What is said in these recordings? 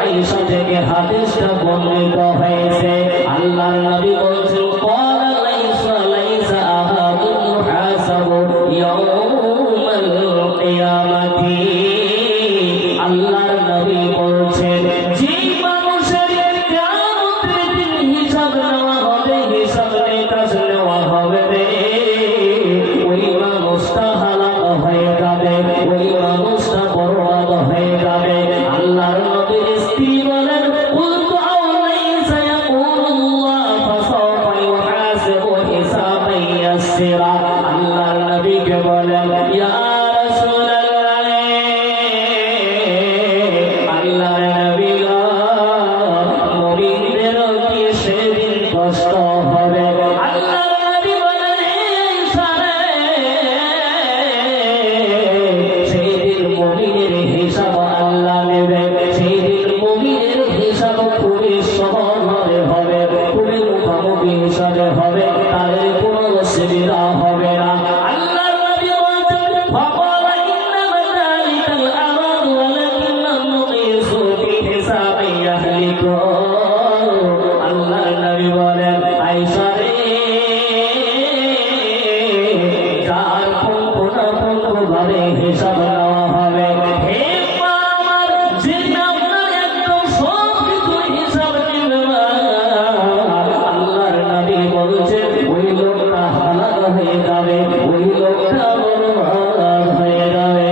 আয়েশা থেকে হাদিসটা বর্ণিত হয়েছে। আল্লাহর নবী বলছেন ক্বালা লাইসা আহাদুন মুহাসাবু ইয়াউমাল কিয়ামাতি। আল্লাহর নবী বলছেন যে মানুষের কিয়ামতের দিন হিসাব নেওয়া হবে, হিসাব নিকাশ নেওয়া হবে রে, ওই মানুষটা হালাক হয়ে যাবে, ওই মানুষটা বরবাদ হয়ে যাবে। আল্লাহর নবীর স্ত্রী বলেন কুলতু আওলাইসা ইয়াকুলুল্লাহ ফাসাওফা ইউহাসিবু হিসাবান ইয়াসিরা। আল্লাহর নবীকে বলেন ইয়া রাসূলুল্লাহ, আল্লাহর নবী গো, মুমিনদের কি সেদিন কষ্ট হবে? আল্লাহর নবী বলেন সেদিন মুমিনের হিসাব আল্লাহ নেবে, সেদিন মুমিনের হিসাব খুবই সহজভাবে হবে, খুবই মুখামুখি হিসাবে হবে, তাদের কোনো অসুবিধা হবে না। আল্লাহর নবী বলেন ফাকালা ইন্নামা যালিকাল আমাদ ওয়ালাকিন্না নুকিসু ফি হিসাবি আহলিকুম। আল্লাহর নবী বলেন আয়েশা রে, যার পুঙ্খানুপুঙ্খভাবে হিসাব নেওয়া হবে, হে মা আমার, যে আপনার একদম সব কিছু হিসাব নেবে না, আল্লাহর নবী বলছেন ওই লোকটা হালাক হয়ে যাবে, ওই লোকটা বরবাদ হয়ে যাবে।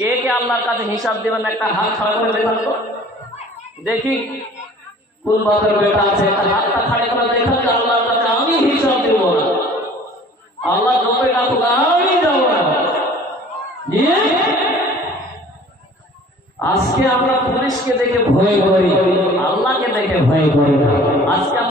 কে কে আল্লাহর কাছে হিসাব দেবেন? একটা হাত খাড়া করে দেখান তো দেখি। কোন বাপের বেটা আছে হাতটা খাড়া করে দেখান যে আল্লাহর কাছে আমি হিসাব দেব না, আল্লাহ যত ডাকুক আমি যাব না। আজকে আমরা পুলিশকে দেখে ভয় করি, আল্লাহকে দেখে ভয় করি না। আজকে